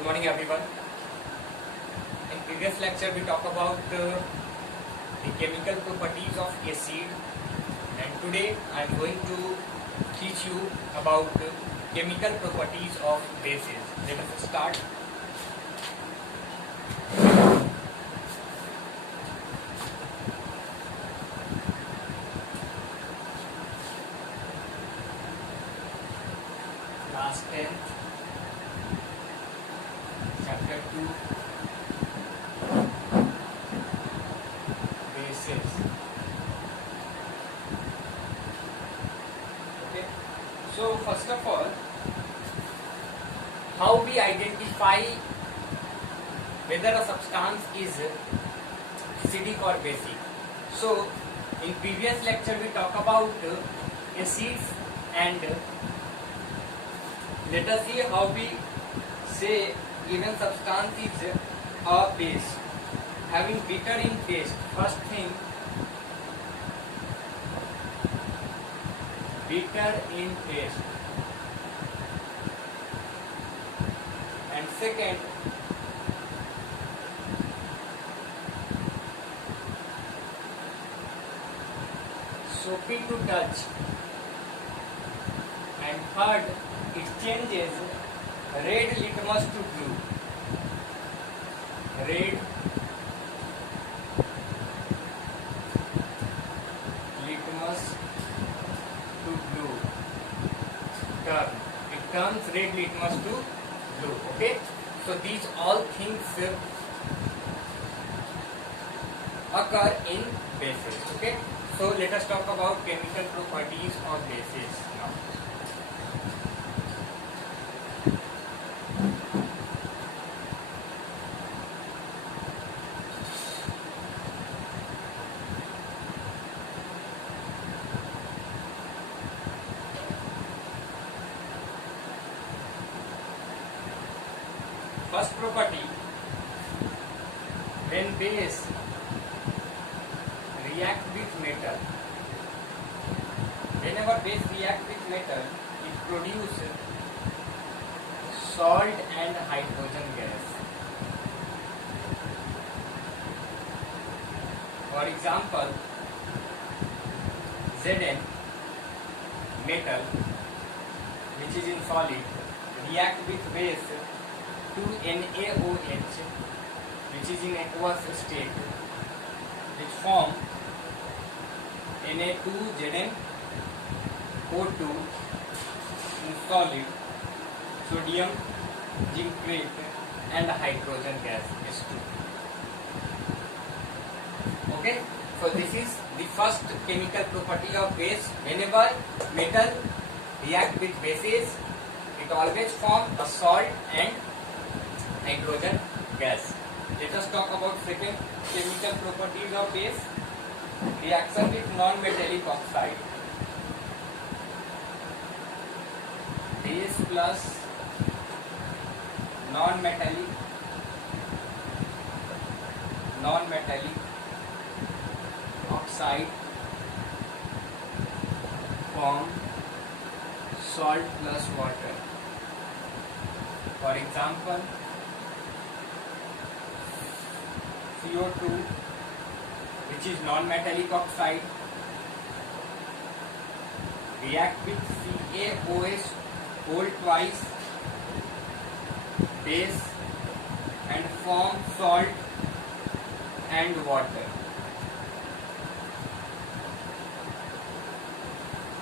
Good morning everyone. In previous lecture we talked about the chemical properties of acid, and today I am going to teach you about the chemical properties of bases. Let us start. Class 10th, chapter 2, bases. Okay, so first of all, how we identify whether a substance is acidic or basic. So in previous lecture we talk about acids, and let us see how we say given substance is a base having bitter in taste. First thing, bitter in taste, and second, soapy to touch, and third, it changes red litmus to blue. Red litmus to blue. It turns red litmus to blue. Okay. So these all things occur in bases. Okay. So let us talk about chemical properties of bases now. First property, when base react with metal, whenever base react with metal, it produces salt and hydrogen gas. For example, Zn, metal, which is in solid, react with base to NaOH, which is in aqueous state, which form Na2ZnO2 in solid, sodium zinc and hydrogen gas H2. Okay, so this is the first chemical property of base. Whenever metal react with bases, it always form a salt and hydrogen gas. Let us talk about second chemical properties of base. Reaction with non-metallic oxide. Base plus non-metallic oxide form salt plus water. For example, CO2, which is non-metallic oxide, react with CaOH whole twice, base, and form salt and water.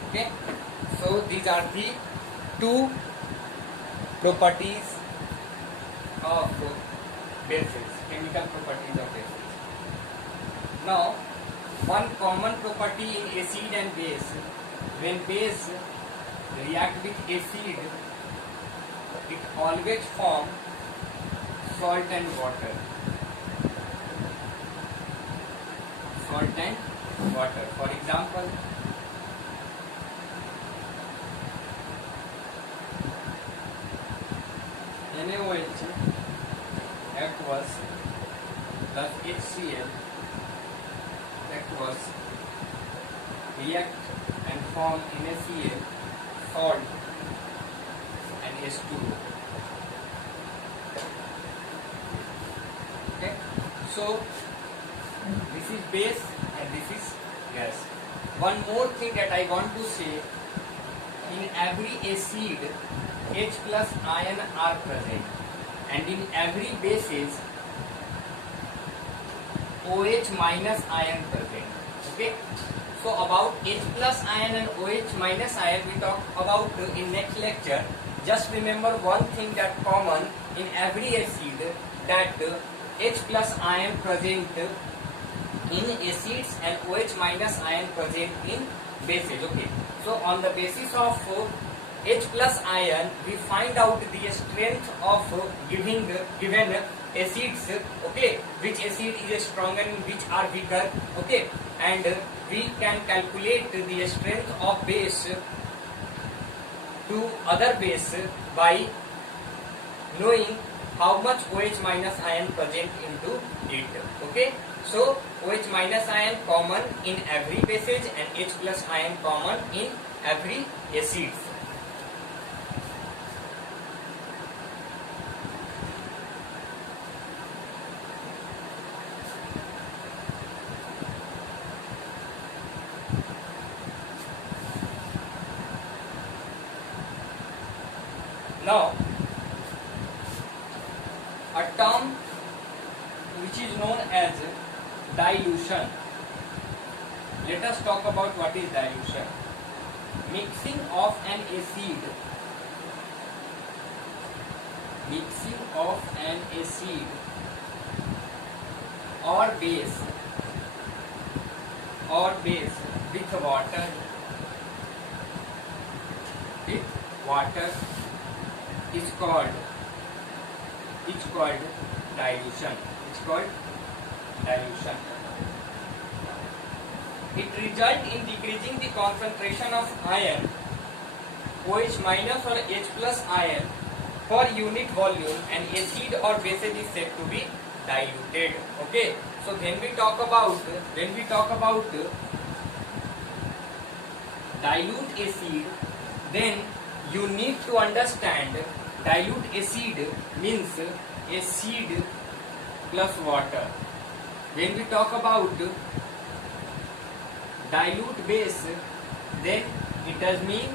Okay, so these are the two properties of bases, chemical properties of bases. Now, one common property in acid and base, when base react with acid, it always form salt and water. Salt and water. For example, NaOH aqueous plus HCl aqueous react and form NaCl, salt and H2O. So this is base and this is gas. One more thing that I want to say, in every acid H plus ion are present, and in every bases OH minus ion present. Okay, so about H plus ion and OH minus ion we talk about in next lecture. Just remember one thing that common in every acid, that H plus ion present in acids and OH minus ion present in bases. Okay, so on the basis of H plus ion we find out the strength of given acids. Okay, which acid is stronger and which are weaker. Okay, and we can calculate the strength of base to other base by knowing how much OH minus ion present into it. Okay, so OH minus ion common in every bases and H plus ion common in every acids. Now, a term which is known as dilution. Let us talk about what is dilution. Mixing of an acid or base with water is called dilution. It's called dilution. It results in decreasing the concentration of ion OH minus or H plus ion per unit volume, and acid or base is said to be diluted. Okay, so when we talk about dilute acid, then you need to understand dilute acid means acid plus water. When we talk about dilute base, then it does mean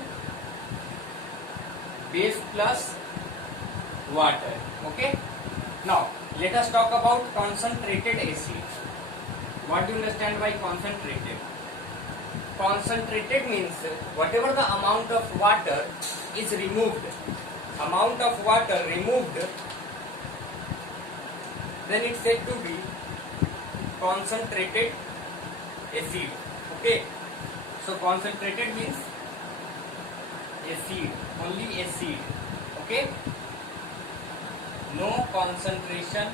base plus water. Okay, now let us talk about concentrated acid. What do you understand by concentrated? Concentrated means whatever the amount of water is removed, then it's said to be concentrated acid. Okay, so concentrated means acid, only acid. Okay, no concentration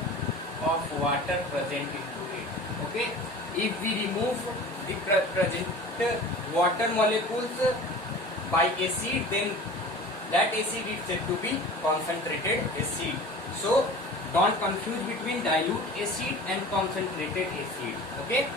of water present into it. Okay, if we remove the present water molecules by acid, then that acid is said to be concentrated acid. So don't confuse between dilute acid and concentrated acid. Okay.